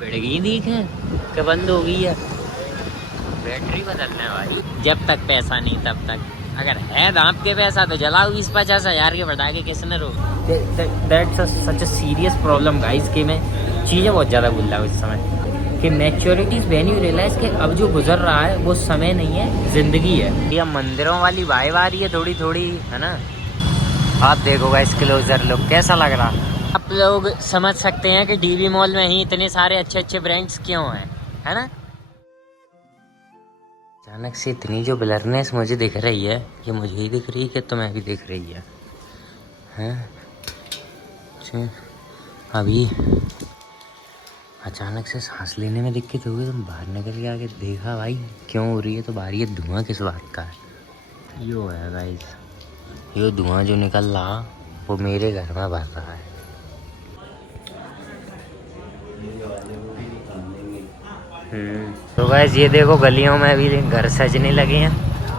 पिड़गी दीख है कि बंद हो गई है। बैटरी बदलना है भाई, जब तक पैसा नहीं तब तक। अगर है दांत के पैसा तो जलाओ 20-50 हज़ार के पटाखे, किसने रोक। That's such a serious problem guys कि मैं चीज़ें बहुत ज़्यादा भूल रहा हूँ इस समय कि maturity is when you realize कि अब जो गुजर रहा है वो समय नहीं है, जिंदगी है। ये मंदिरों वाली वाइब आ रही है थोड़ी थोड़ी, है ना। आप देखो गाइस क्लोजर लुक कैसा लग रहा है। आप लोग समझ सकते हैं कि डीवी मॉल में ही इतने सारे अच्छे अच्छे ब्रांड्स क्यों हैं, है ना। अचानक से इतनी जो ब्लरनेस मुझे दिख रही है, ये मुझे ही दिख रही है कि तुम्हें भी दिख रही है, हैं? अभी अचानक से सांस लेने में दिक्कत हो गई, तुम बाहर निकल के आके देखा भाई क्यों हो रही है, तो बाहर ये धुआं किस बात का है। यो है गाइस, ये धुआं जो निकल रहा वो मेरे घर में भर रहा है। तो गाइस ये देखो गलियों में भी घर सजने लगे हैं,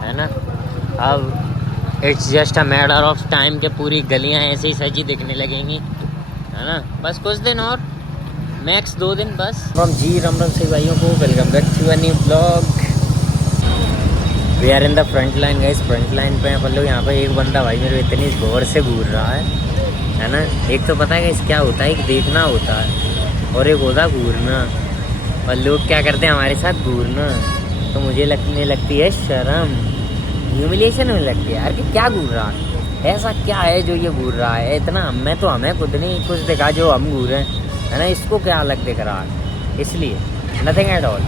है ना। अब it's just a matter of time के पूरी गलियां ऐसे ही सजी दिखने लगेंगी, है ना। बस कुछ दिन और, मैक्स 2 दिन बस। हम जी राम राम से भाइयों को welcome back to a new blog. We are in the front line guys, front line पे अपन लोग। यहाँ पे एक बंदा भाई मेरे इतनी गौर से घूर रहा है ना। एक तो पता है कि क्या होता है, एक देखना होता है और एक होता घूरना। और लोग क्या करते हैं हमारे साथ घूरना, तो मुझे लगने लगती है शर्म, ह्यूमिलिएशन होने लगती है यार कि क्या घूर रहा है, ऐसा क्या है जो ये घूर रहा है इतना। हमें तो हमें खुद नहीं कुछ दिखा जो हम घूरें, है ना। इसको क्या अलग दिख रहा है, इसलिए nothing at all.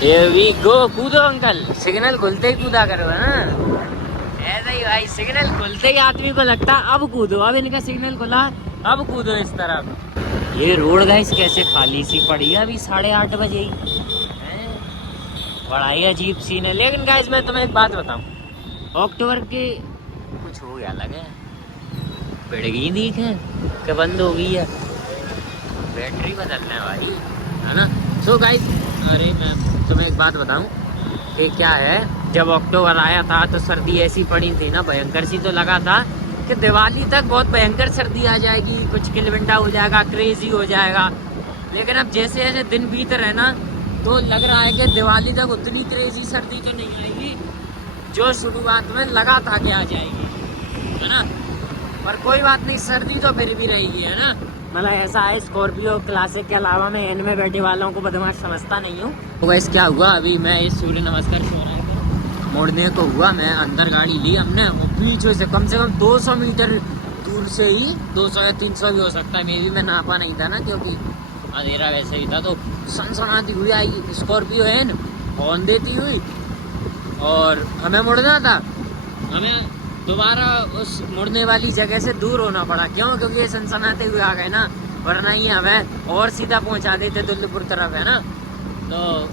Here we go, कूदो अंकल, सिग्नल खुलते ही कूदा करो, है ना। ऐसा ही भाई, सिग्नल खुलते ही आदमी को लगता है अब कूदो, अब इनका सिग्नल खुला अब कूदो इस तरफ। ये रोड गाइस कैसे खाली सी पड़ी है अभी 8:30 बजे ही, बड़ा ही अजीब सीन है। लेकिन गाइस मैं तुम्हें एक बात बताऊं, अक्टूबर के कुछ हो गया लगे, पिड़गी दीख है कि बंद हो गई है। बैटरी बदलना है भाई, है ना। सो गाइस, अरे मैं तुम्हें एक बात बताऊं कि क्या है, जब अक्टूबर आया था तो सर्दी ऐसी पड़ी थी ना, भयंकर सी। तो लगा था कि दिवाली तक बहुत भयंकर सर्दी आ जाएगी, कुछ किलविंडा हो जाएगा, क्रेजी हो जाएगा। लेकिन अब जैसे जैसे दिन बीत रहे ना, तो लग रहा है कि दिवाली तक उतनी क्रेजी सर्दी तो नहीं आएगी जो शुरुआत में लगा था कि आ जाएगी, है ना। पर कोई बात नहीं, सर्दी तो फिर भी रहेगी, है ना। मतलब ऐसा है, स्कॉर्पियो क्लासिक के अलावा मैं एन में बैठे वालों को बदमाश समझता नहीं हूँ। तो वैसे क्या हुआ, अभी मैं इस सूर्य नमस्कार मोड़ने को हुआ, मैं अंदर गाड़ी ली हमने, वो पीछे से कम 200 मीटर दूर से ही, 200 या 300 भी हो सकता है, मे भी मैं नापा नहीं था ना क्योंकि अंधेरा वैसे ही था। तो सनसनाती हुई आई स्कॉर्पियो एन, हॉर्न देती हुई, और हमें मुड़ना था। हमें दोबारा उस मुड़ने वाली जगह से दूर होना पड़ा, क्यों? क्योंकि ये सनसनाते हुए आ गए ना, वरना ही हमें और सीधा पहुंचा देते दुल्लपुर तरफ, है ना। तो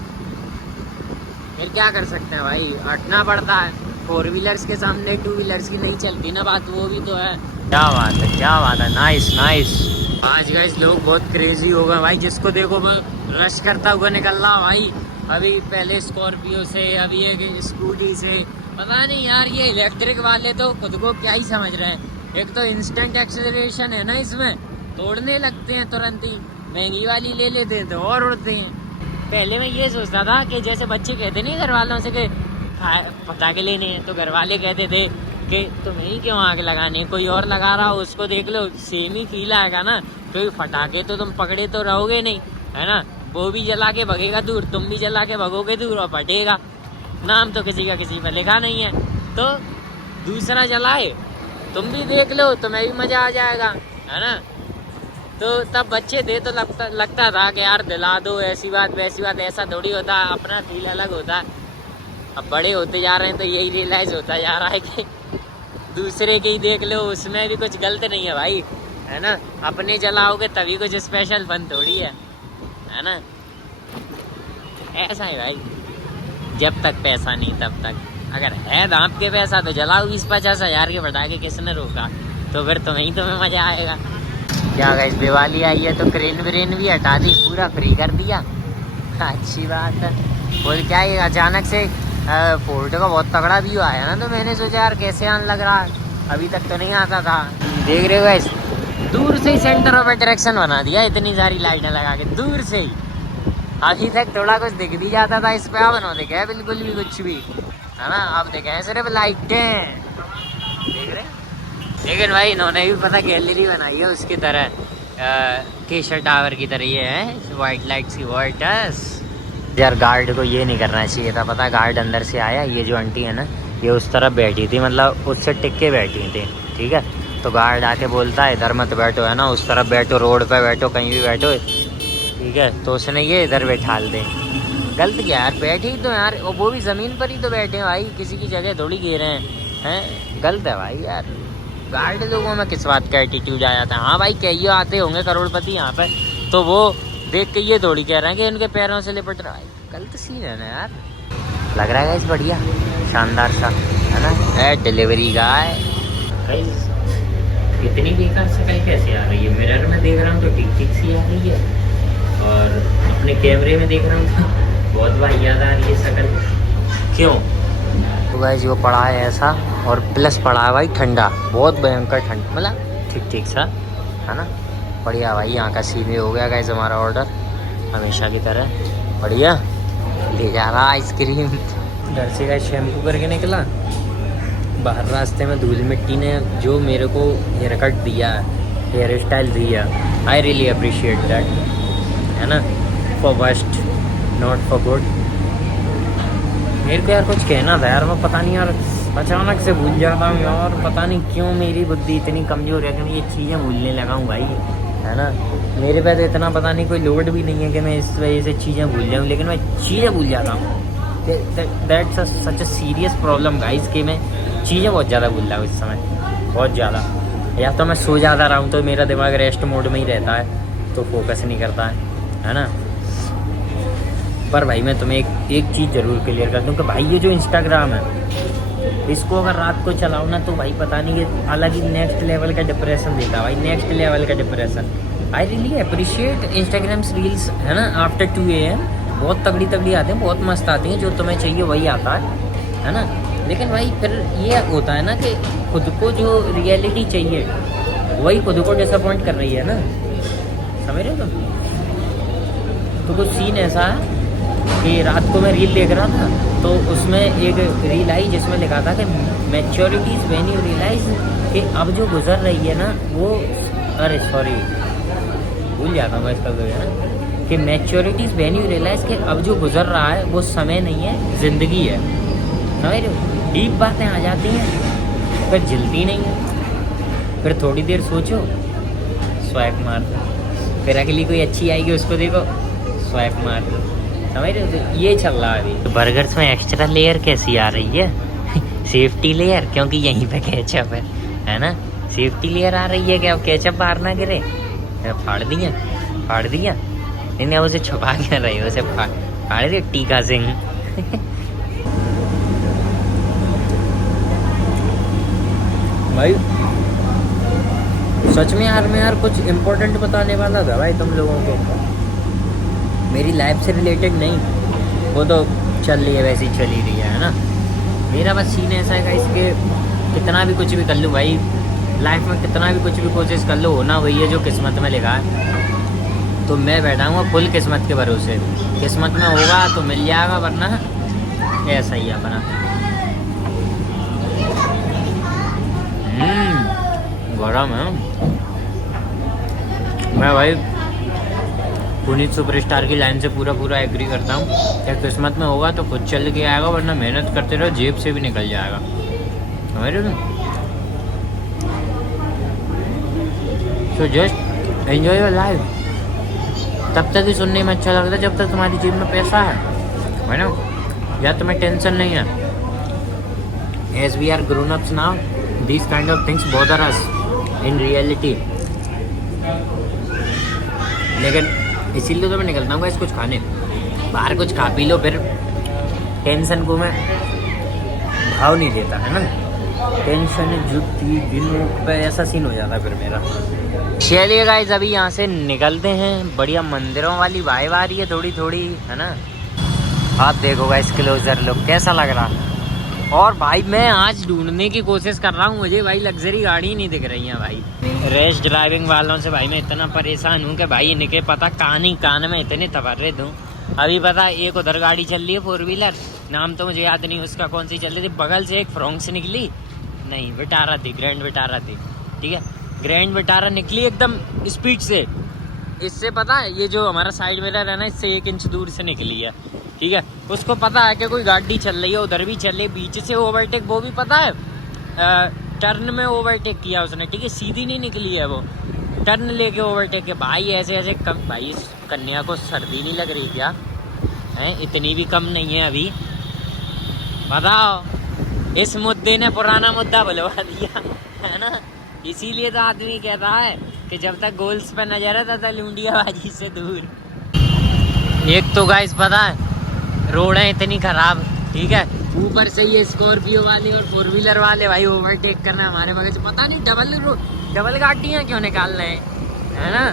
फिर क्या कर सकते हैं भाई, हटना पड़ता है। 4 व्हीलर्स के सामने 2 व्हीलर्स की नहीं चलती ना बात, वो भी तो है। क्या बात है, क्या बात है, नाइस नाइस। आज गाइस लोग बहुत क्रेजी हो गए भाई, जिसको देखो वो रश करता हुआ निकल रहा भाई। अभी पहले स्कॉर्पियो से, अभी एक स्कूटी से, पता नहीं यार ये इलेक्ट्रिक वाले तो खुद को क्या ही समझ रहे हैं। एक तो इंस्टेंट एक्सेलरेशन है ना इसमें, तोड़ने लगते हैं तुरंत ही। महंगी वाली ले लेते हैं तो और उड़ते हैं। पहले मैं ये सोचता था कि जैसे बच्चे कहते नहीं घर वालों से कि पटाखे लेने हैं, तो घर वाले कहते थे कि तुम्हें ही क्यों आग लगानी है, कोई और लगा रहा हो उसको देख लो, सेम ही फील आएगा ना। क्योंकि पटाखे तो तुम पकड़े तो रहोगे नहीं, है ना। वो भी जला के भगेगा दूर, तुम भी जला के भगोगे दूर, और फटेगा। नाम तो किसी का किसी पर लिखा नहीं है, तो दूसरा जलाए तुम भी देख लो, तुम्हें भी मजा आ जाएगा, है ना। तो तब बच्चे थे तो लगता था कि यार दिला दो, ऐसी बात वैसी बात, ऐसा थोड़ी होता, अपना फील अलग होता। अब बड़े होते जा रहे हैं तो यही रियलाइज होता जा रहा है कि दूसरे के ही देख लो, उसमें भी कुछ गलत नहीं है भाई, है ना। अपने जलाओगे तभी कुछ स्पेशल बन थोड़ी है ना। ऐसा है भाई, जब तक पैसा नहीं तब तक। अगर है दांत के पैसा तो जलाओ 20-50 हज़ार के पटाखे, किसने रोका। तो फिर तुम्हें मजा आएगा। क्या गाइस, दिवाली आई है तो क्रेन व्रेन भी हटा दी, पूरा फ्री कर दिया। अच्छी बात है। और क्या है, अचानक से फोटो का बहुत तगड़ा व्यू आया ना, तो मैंने सोचा यार कैसे आने लग रहा है, अभी तक तो नहीं आता था। देख रहे हो गाइस, दूर से ही सेंटर ऑफ अट्रैक्शन बना दिया, इतनी सारी लाइटें लगा के दूर से ही। अभी तक थोड़ा कुछ दिख भी जाता था इस पे, अब ना दिखे बिल्कुल भी कुछ भी, है ना। अब देखे सिर्फ लाइटें देख रहे। लेकिन भाई इन्होंने भी पता गैलरी बनाई है उसकी तरह, केशर टावर की तरह ये है, वाइट लाइट्स की वाइटस। यार गार्ड को ये नहीं करना चाहिए था, पता गार्ड अंदर से आया, ये जो आंटी है ना ये उस तरफ बैठी थी, मतलब उससे टिक के बैठी थी, ठीक है। तो गार्ड आके बोलता है इधर मत बैठो, है ना, उस तरफ बैठो, रोड पे बैठो, कहीं भी बैठो, ठीक है। तो उसने ये इधर बैठाल दे। गलत क्या यार, बैठे ही तो यार, वो भी ज़मीन पर ही तो बैठे भाई, किसी की जगह थोड़ी घेरे हैं। गलत है भाई यार। गार्ड लोगों में किस बात का एटीट्यूड आ जाता है। हाँ भाई कई आते होंगे करोड़पति यहाँ पे, तो वो देख के ये थोड़ी कह रहे हैं कि उनके पैरों से लिपट रहा है। गलत सीन है ना यार। लग रहा है गाइस बढ़िया शानदार सा, है ना। डिलीवरी गाय इतनी बेकार शक्ल कैसे आ रही है, मिरर में देख रहा हूँ तो ठीक ठीक सी आ रही है, और अपने कैमरे में देख रहा हूँ तो बहुत वाहियात आ रही है शक्ल, क्यों। तो गाइस वो पड़ा है ऐसा, और प्लस पड़ा है भाई ठंडा, बहुत भयंकर ठंडा, मतलब ठीक ठीक सा, है ना। बढ़िया भाई यहाँ का सीन हो गया गाइस हमारा ऑर्डर हमेशा की तरह, बढ़िया। ले जा रहा आइसक्रीम। घर से गाइस शैम्पू करके निकला, बाहर रास्ते में धूल मिट्टी ने जो मेरे को हेयर कट दिया, हेयर स्टाइल दिया, आई रियली अप्रिशिएट दैट, है ना। For best not for good. मेरे को यार कुछ कहना था यार, मैं पता नहीं यार अचानक से भूल जाता हूँ यार, पता नहीं क्यों मेरी बुद्धि इतनी कमज़ोर है कि मैं ये चीज़ें भूलने लगा हूँ भाई, है ना। मेरे पे तो इतना पता नहीं कोई लोड भी नहीं है कि मैं इस वजह से चीज़ें भूल जाऊँ, लेकिन मैं चीज़ें भूल जाता हूँ। That's such a serious problem guys, कि मैं चीज़ें बहुत ज़्यादा भूल रहा हूँ इस समय, बहुत ज़्यादा। या तो मैं सो ज़्यादा रहा हूँ तो मेरा दिमाग रेस्ट मोड में ही रहता है, तो फोकस नहीं करता है ना। पर भाई मैं तुम्हें एक चीज़ ज़रूर क्लियर कर दूँ कि भाई ये जो इंस्टाग्राम है, इसको अगर रात को चलाओ ना तो भाई पता नहीं, ये अलग ही नेक्स्ट लेवल का डिप्रेशन देता भाई, नेक्स्ट लेवल का depression. I really appreciate Instagrams reels, है ना, आफ्टर 2 AM बहुत तगड़ी तगड़ी आते हैं, बहुत मस्त आती हैं, जो तुम्हें चाहिए वही आता है ना। लेकिन भाई फिर ये होता है ना कि खुद को जो रियलिटी चाहिए वही खुद को डिसअपॉइंट कर रही है ना, समझ रहे हो तुम। तो कुछ सीन ऐसा है कि रात को मैं रील देख रहा था, तो उसमें एक रील आई जिसमें लिखा था कि मैच्योरिटीज़ व्हेन यू रियलाइज कि अब जो गुजर रही है ना वो, अरे सॉरी भूल जाता हूँ मैं इसका, है ना, कि मैच्योरिटीज़ व्हेन यू रियलाइज कि अब जो गुजर रहा है वो समय नहीं है, ज़िंदगी है, समझ रहे हो। डीप बातें आ जाती हैं फिर झिलती नहीं है, फिर थोड़ी देर सोचो स्वाइप मार दो, फिर अगली कोई अच्छी आएगी उसको देखो स्वाइप मार दो, समझ रहे हो। तो ये चल रहा है अभी। तो बर्गर्स में एक्स्ट्रा लेयर कैसी आ रही है सेफ्टी लेयर, क्योंकि यहीं पे केचप है ना, सेफ्टी लेयर आ रही है कि अब केचप बाहर ना गिरे। फाड़ दिया नहीं, उसे छुपा के रही, उसे फाड़ दिया टीका सिंह। भाई सच में यार मैं यार कुछ इम्पोर्टेंट बताने वाला था भाई तुम लोगों को, मेरी लाइफ से रिलेटेड नहीं, वो तो चल रही है वैसे ही चल ही रही है ना। मेरा बस सीन ऐसा है कि इसके कितना भी कुछ भी कर लूँ भाई लाइफ में, कितना भी कुछ भी कोशिश कर लो, होना वही है जो किस्मत में लिखा है। तो मैं बैठा हूँ फुल किस्मत के भरोसे, किस्मत में होगा तो मिल जाएगा, वरना ऐसा ही अपना। गरम है। मैं भाई पुनीत सुपरस्टार की लाइन से पूरा एग्री करता हूँ कि किस्मत में होगा तो खुद चल के आएगा, वरना मेहनत करते रहो जेब से भी निकल जाएगा, समझ रहे हो। So just enjoy your life. तब तक ही सुनने में अच्छा लगता है जब तक तुम्हारी जेब में पैसा है ना, या तुम्हें टेंशन नहीं है। As we are grown ups now, this kind of things bother us in reality. लेकिन इसीलिए तो मैं निकलता हूँ कुछ खाने, बाहर कुछ खा पी लो, फिर टेंशन को मैं भाव नहीं देता, है ना। टेंशन जुटती दिनों पे, ऐसा सीन हो जाता है फिर मेरा। चलिए गाइस अभी यहाँ से निकलते हैं, बढ़िया मंदिरों वाली वाइब आ रही है थोड़ी थोड़ी, है ना। आप देखो गाइस क्लोजर लुक कैसा लग रहा, और भाई मैं आज ढूंढने की कोशिश कर रहा हूँ, मुझे भाई लग्जरी गाड़ी नहीं दिख रही है भाई। रेस ड्राइविंग वालों से भाई मैं इतना परेशान हूँ कि भाई इनके पता कान में इतने तवर्रे दूँ। अभी पता एक उधर गाड़ी चल रही है 4 व्हीलर, नाम तो मुझे याद नहीं उसका, कौन सी चल रही थी, बगल से एक फ्रोंक्स निकली, नहीं विटारा थी, ग्रैंड विटारा थी, ठीक है, ग्रैंड विटारा निकली एकदम स्पीड से। इससे पता है ये जो हमारा साइड मिरर है ना, इससे 1 इंच दूर से निकली है, ठीक है। उसको पता है कि कोई गाड़ी चल रही है, उधर भी चल रही है, बीच से ओवरटेक, वो भी पता है टर्न में ओवरटेक किया उसने, ठीक है, सीधी नहीं निकली है वो, टर्न लेके ओवरटेक के। भाई ऐसे ऐसे कम, भाई इस कन्या को सर्दी नहीं लग रही क्या है? इतनी भी कम नहीं है अभी, बताओ। इस मुद्दे ने पुराना मुद्दा बुलवा दिया है ना। इसीलिए तो आदमी कहता है कि जब तक गोल्स पे नजर है तब तक लुंडियाबाजी से दूर। एक तो गाइस पता है रोड है इतनी खराब, ठीक है, ऊपर से ये स्कॉर्पियो वाले और 4 व्हीलर वाले भाई ओवरटेक करना हमारे मगज से, पता नहीं डबल गाड़ियाँ क्यों निकाल रहे हैं, है ना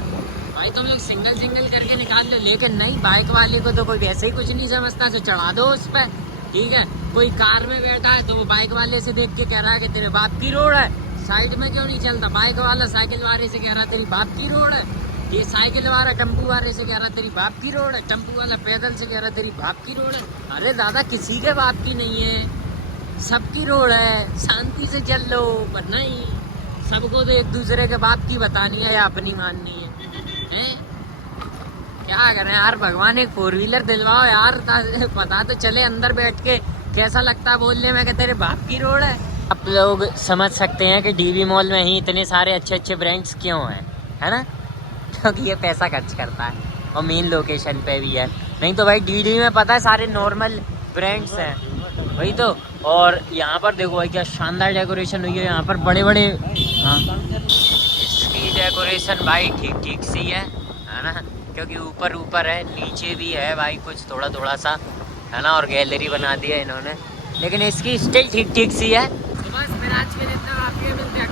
भाई। तुम लोग सिंगल करके निकाल लो, लेकिन नहीं, बाइक वाले को तो कोई वैसे ही कुछ नहीं समझता, तो चढ़ा दो उस पर, ठीक है। कोई कार में बैठा है तो वो बाइक वाले से देख के कह रहा है कि तेरे बाप की रोड है, साइड में क्यों नहीं चलता। बाइक वाला साइकिल वाले से कह रहा तेरी बाप की रोड है, ये साइकिल वाला टेम्पू वाले से कह रहा तेरी बाप की रोड है, टेम्पू वाला पैदल से कह रहा तेरी बाप की रोड है। अरे दादा किसी के बाप की नहीं है, सबकी रोड है, शांति से चल लो। पर नहीं, सबको तो एक दूसरे के बाप की बतानी है या अपनी माननी है? क्या करें यार, भगवान एक 4 व्हीलर दिलवाओ यार, पता तो चले अंदर बैठ के कैसा लगता है बोलने में कि तेरे बाप की रोड है। आप लोग समझ सकते हैं कि डीवी मॉल में ही इतने सारे अच्छे ब्रांड्स क्यों हैं, है ना, क्योंकि ये पैसा खर्च करता है और मेन लोकेशन पे भी है। नहीं तो भाई डीडी में पता है सारे नॉर्मल ब्रांड्स हैं, वही तो। और यहाँ पर देखो भाई क्या शानदार डेकोरेशन हुई है, यहाँ पर बड़े बड़े, हाँ इसकी डेकोरेशन भाई ठीक सी है ना, क्योंकि ऊपर है, नीचे भी है भाई कुछ थोड़ा सा, है ना, और गैलरी बना दी है इन्होंने, लेकिन इसकी स्टिल ठीक सी है। तो बस फिर आज के दिन इतना, आपके मिलते हैं